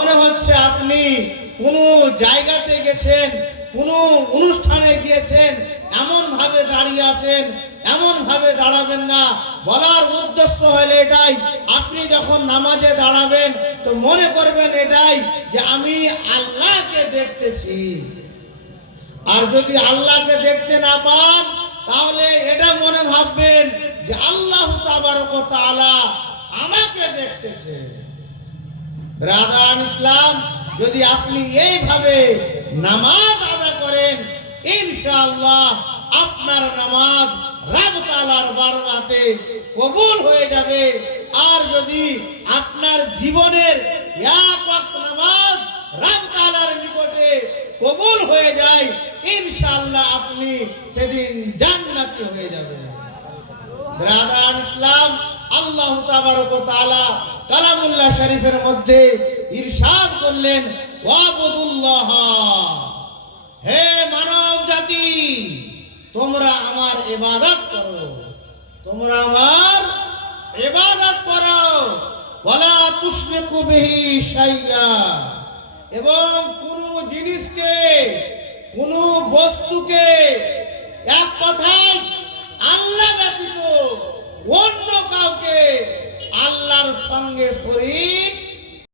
মনে হচ্ছে আপনি কোনো জায়গাতে গেছেন, কোনো অনুষ্ঠানে গিয়েছেন, এমন ভাবে দাঁড়িয়ে আছেন, এমন ভাবে দাঁড়াবেন না। বলার উদ্দেশ্য হলো এটাই, আপনি যখন নামাজে দাঁড়াবেন তো মনে করবেন এটাই যে আমি আল্লাহকে দেখতেছি। আর যদি আল্লাহকে দেখতে না পান তাহলে এটা মনে ভাববেন যে আল্লাহ তাবারক ওয়া তাআলা আমাকে দেখতেছে। ব্রাদার ইসলাম, যদি আপনি এইভাবে নামাজ আদায় করেন ইনশাআল্লাহ আপনার নামাজ রব তাআলার বারগাতে কবুল হয়ে যাবে। আর যদি আপনার জীবনের এক ওয়াক্ত নামাজ রব তাআলার নিকটে কবুল হয়ে যায় ইনশাআল্লাহ আপনি সেদিন জান্নাতি হয়ে যাবেন। ব্রাদার ইসলাম, আল্লাহ তাবারক ওয়া তাআলা কালামুল্লাহ শরীফের মধ্যে ইরশাদ করলেন, ওয়াবুদুল্লাহ, হে মানব জাতি, তোমরা আমার ইবাদত করো, তোমরা আমার ইবাদত করো, ওয়ালা তুশরিকু বিহি শাইয়্যা, এবং কোনো জিনিসকে, কোনো বস্তুকে এক কথায় আল্লাহ ব্যতীত অন্য কাউকে আল্লাহর সঙ্গে শরীক